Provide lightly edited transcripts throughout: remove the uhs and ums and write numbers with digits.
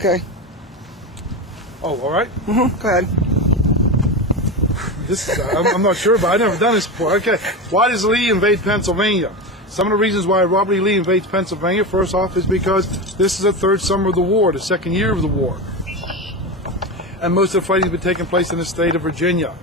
Okay. Oh, all right. Go ahead. This is, I'm not sure, but I've never done this before. Okay. Why does Lee invade Pennsylvania? Some of the reasons why Robert E. Lee invades Pennsylvania, first off, is because this is the third summer of the war, the second year of the war. And most of the fighting has been taking place in the state of Virginia.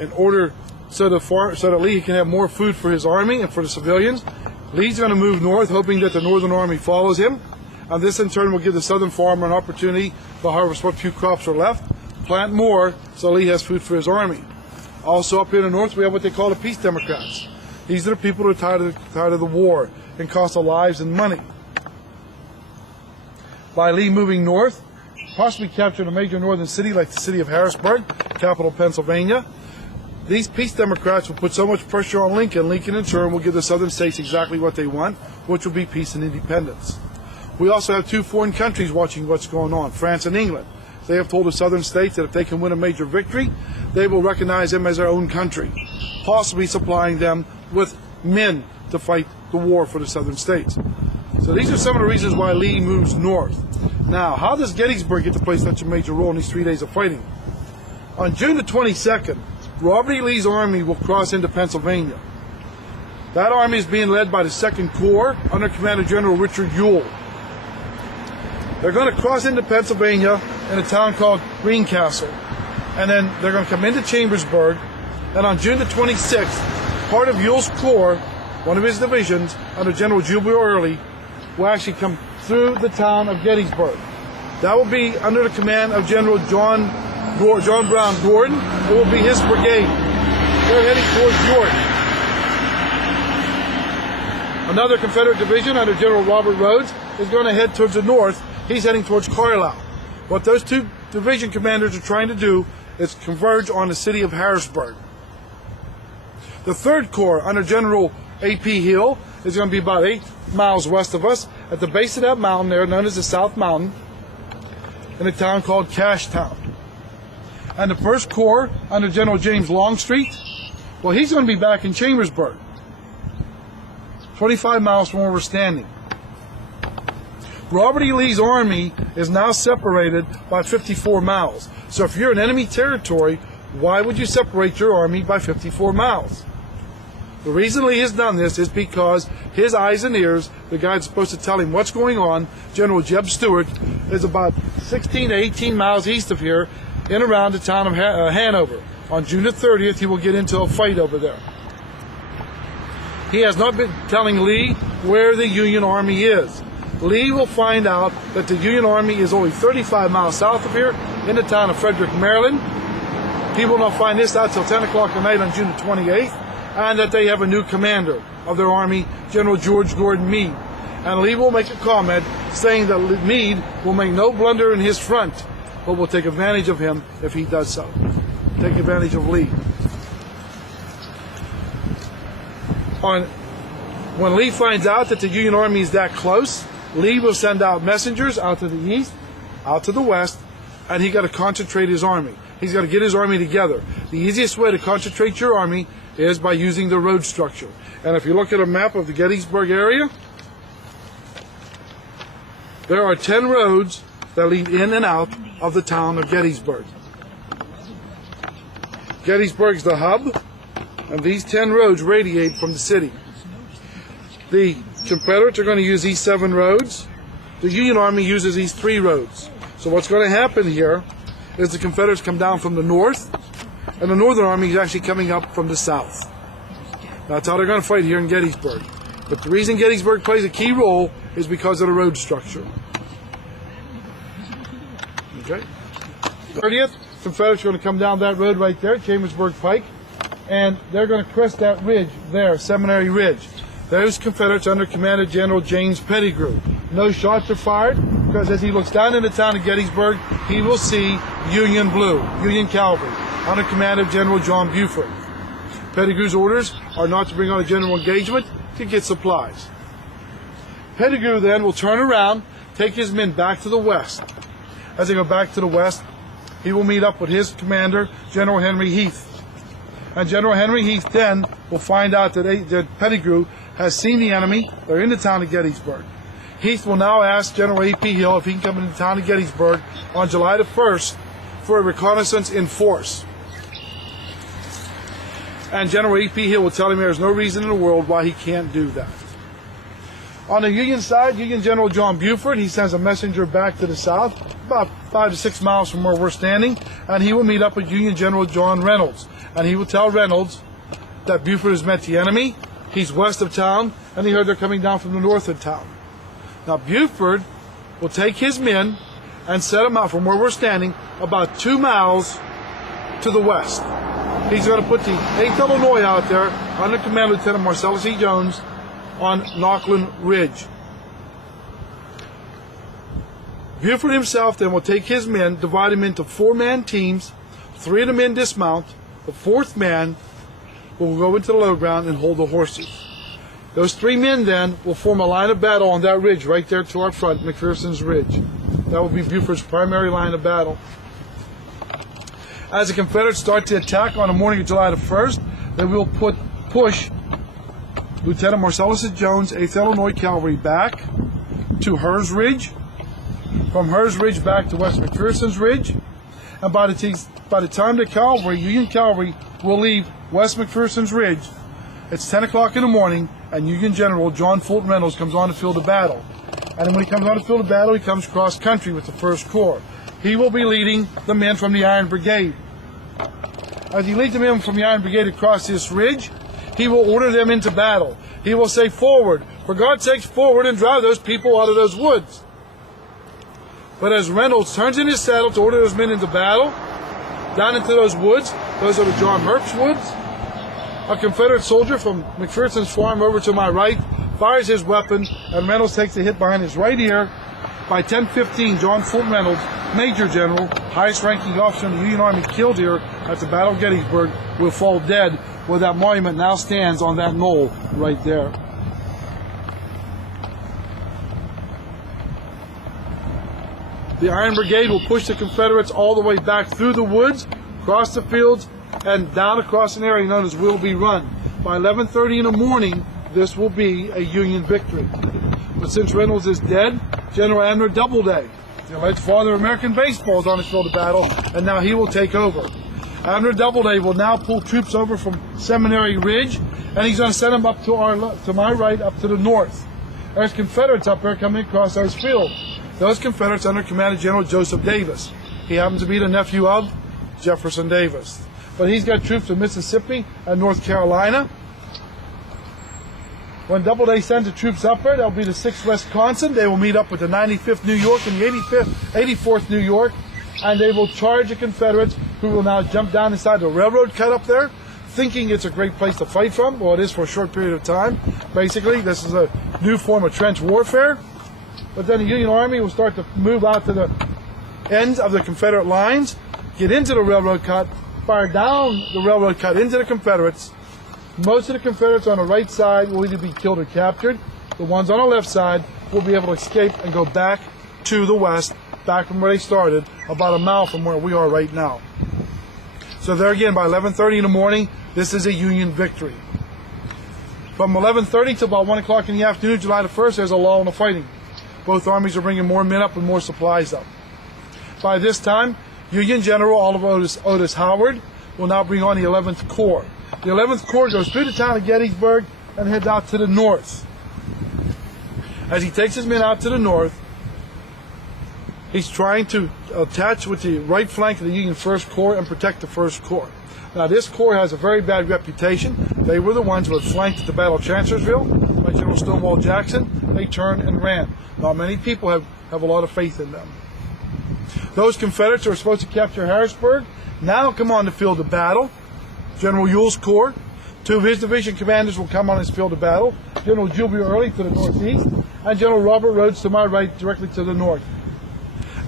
In order so that Lee can have more food for his army and for the civilians, Lee's going to move north, hoping that the Northern Army follows him. And this in turn will give the Southern farmer an opportunity to harvest what few crops are left, plant more, so Lee has food for his army. Also up here in the north, we have what they call the Peace Democrats. These are the people who are tired of the war and cost of lives and money. By Lee moving north, possibly capturing a major northern city like the city of Harrisburg, capital of Pennsylvania, these Peace Democrats will put so much pressure on Lincoln, Lincoln in turn will give the southern states exactly what they want, which will be peace and independence. We also have two foreign countries watching what's going on, France and England. They have told the southern states that if they can win a major victory, they will recognize them as their own country, possibly supplying them with men to fight the war for the southern states. So these are some of the reasons why Lee moves north. Now, how does Gettysburg get to play such a major role in these 3 days of fighting? On June the 22nd, Robert E. Lee's army will cross into Pennsylvania. That army is being led by the 2nd Corps under Commander General Richard Ewell. They're going to cross into Pennsylvania in a town called Greencastle. And then they're going to come into Chambersburg. And on June the 26th, part of Ewell's Corps, one of his divisions, under General Jubal Early, will actually come through the town of Gettysburg. That will be under the command of General John Brown Gordon. It will be his brigade. They're heading towards York. Another Confederate division under General Robert Rhodes is going to head towards the north. He's heading towards Carlisle. What those two division commanders are trying to do is converge on the city of Harrisburg. The 3rd Corps under General A.P. Hill is going to be about 8 miles west of us at the base of that mountain there, known as the South Mountain, in a town called Cashtown. And the 1st Corps under General James Longstreet, well, he's going to be back in Chambersburg, 25 miles from where we're standing. Robert E. Lee's army is now separated by 54 miles. So if you're in enemy territory, why would you separate your army by 54 miles? The reason Lee has done this is because his eyes and ears, the guy that's supposed to tell him what's going on, General Jeb Stuart, is about 16 to 18 miles east of here, in around the town of Hanover. On June the 30th, he will get into a fight over there. He has not been telling Lee where the Union Army is. Lee will find out that the Union Army is only 35 miles south of here, in the town of Frederick, Maryland. He will not find this out till 10 o'clock at night on June the 28th, and that they have a new commander of their army, General George Gordon Meade. And Lee will make a comment saying that Meade will make no blunder in his front, but will take advantage of him if he does so. Take advantage of Lee. When Lee finds out that the Union Army is that close, Lee will send out messengers out to the east, out to the west, and he got to concentrate his army. He's got to get his army together. The easiest way to concentrate your army is by using the road structure. And if you look at a map of the Gettysburg area, there are 10 roads that lead in and out of the town of Gettysburg. Gettysburg's the hub, and these 10 roads radiate from the city. The Confederates are going to use these 7 roads. The Union Army uses these 3 roads. So what's going to happen here is the Confederates come down from the north, and the Northern Army is actually coming up from the south. That's how they're going to fight here in Gettysburg. But the reason Gettysburg plays a key role is because of the road structure. Okay. 30th, Confederates are going to come down that road right there, Chambersburg Pike, and they're going to crest that ridge there, Seminary Ridge. Those Confederates under Commander General James Pettigrew. No shots are fired, because as he looks down in the town of Gettysburg, he will see Union Blue, Union Cavalry, under command of General John Buford. Pettigrew's orders are not to bring on a general engagement, to get supplies. Pettigrew then will turn around, take his men back to the west. As they go back to the west, he will meet up with his commander, General Henry Heath. And General Henry Heath then will find out that Pettigrew has seen the enemy. They're in the town of Gettysburg. Heath will now ask General A.P. Hill if he can come into the town of Gettysburg on July the 1st for a reconnaissance in force. And General A.P. Hill will tell him there's no reason in the world why he can't do that. On the Union side, Union General John Buford, he sends a messenger back to the south, about 5 to 6 miles from where we're standing, and he will meet up with Union General John Reynolds. And he will tell Reynolds that Buford has met the enemy, he's west of town, and he heard they're coming down from the north of town. Now Buford will take his men and set them out from where we're standing about 2 miles to the west. He's going to put the 8th Illinois out there under command of Lieutenant Marcellus E. Jones on Knockland Ridge. Buford himself then will take his men, divide them into 4-man teams. 3 of the men dismount. The 4th man will go into the low ground and hold the horses. Those 3 men then will form a line of battle on that ridge right there to our front, McPherson's Ridge. That will be Buford's primary line of battle. As the Confederates start to attack on the morning of July the 1st, they will push Lieutenant Marcellus Jones, 8th Illinois Cavalry back to Hers Ridge, from Hers Ridge back to West McPherson's Ridge, and by the time the cavalry, Union Cavalry, will leave West McPherson's Ridge, it's 10 o'clock in the morning, and Union General John Fulton Reynolds comes on the field of battle. And when he comes on the field of battle, he comes cross country with the 1st Corps. He will be leading the men from the Iron Brigade. As he leads the men from the Iron Brigade across this ridge, he will order them into battle. He will say, "Forward, for God's sakes, forward and drive those people out of those woods." But as Reynolds turns in his saddle to order those men into battle, down into those woods, those are the John Herbst woods, a Confederate soldier from McPherson's farm over to my right fires his weapon, and Reynolds takes a hit behind his right ear. By 10:15, John Fulton Reynolds, Major General, highest ranking officer in the Union Army killed here at the Battle of Gettysburg, will fall dead where that monument now stands on that knoll right there. The Iron Brigade will push the Confederates all the way back through the woods, across the fields, and down across an area known as Willoughby Run. By 11:30 in the morning, this will be a Union victory. But since Reynolds is dead, General Abner Doubleday, the alleged father of American baseball, is on his field of battle, and now he will take over. Abner Doubleday will now pull troops over from Seminary Ridge, and he's going to send them up to my right, up to the north. There's Confederates up there coming across those fields. Those Confederates under command of General Joseph Davis. He happens to be the nephew of Jefferson Davis. But he's got troops in Mississippi and North Carolina. When Doubleday sends the troops up there, that'll be the 6th Wisconsin. They will meet up with the 95th New York and the 84th New York, and they will charge the Confederates, who will now jump down inside the railroad cut up there, thinking it's a great place to fight from. Well, it is for a short period of time. Basically, this is a new form of trench warfare. But then the Union Army will start to move out to the ends of the Confederate lines, get into the railroad cut, fire down the railroad cut into the Confederates. Most of the Confederates on the right side will either be killed or captured. The ones on the left side will be able to escape and go back to the west, back from where they started, about a mile from where we are right now. So there again, by 11:30 in the morning, this is a Union victory. From 11:30 to about 1 o'clock in the afternoon, July the 1st, there's a lull in the fighting. Both armies are bringing more men up and more supplies up. By this time, Union General Oliver Otis Howard will now bring on the 11th Corps. The 11th Corps goes through the town of Gettysburg and heads out to the north. As he takes his men out to the north, he's trying to attach with the right flank of the Union 1st Corps and protect the 1st Corps. Now, this Corps has a very bad reputation. They were the ones who had flanked at the Battle of Chancellorsville by General Stonewall Jackson. They turned and ran. Not many people have a lot of faith in them. Those Confederates who are supposed to capture Harrisburg now come on the field of battle. General Ewell's Corps, 2 of his division commanders will come on his field of battle. General Julia Early to the northeast, and General Robert Rhodes to my right, directly to the north.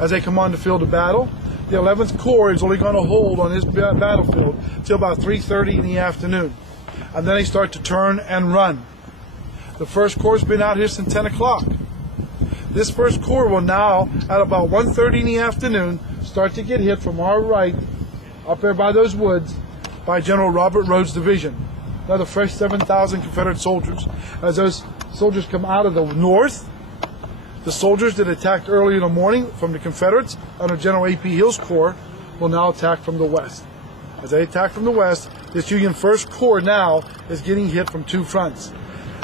As they come on the field of battle, the 11th Corps is only going to hold on his battlefield till about 3:30 in the afternoon. And then they start to turn and run. The 1st Corps has been out here since 10 o'clock. This 1st Corps will now, at about 1:30 in the afternoon, start to get hit from our right, up there by those woods, by General Robert Rhodes' division. Another fresh 7,000 Confederate soldiers. As those soldiers come out of the north, The soldiers that attacked early in the morning from the Confederates under General A.P. Hill's Corps will now attack from the west. As they attack from the west, this Union 1st Corps now is getting hit from two fronts.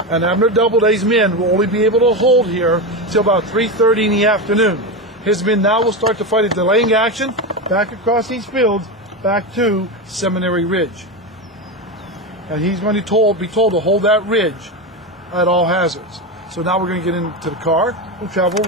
And Abner Doubleday's men will only be able to hold here till about 3:30 in the afternoon. His men now will start to fight a delaying action back across these fields, back to Seminary Ridge. And he's going to be told to hold that ridge at all hazards. So now we're going to get into the car. We'll travel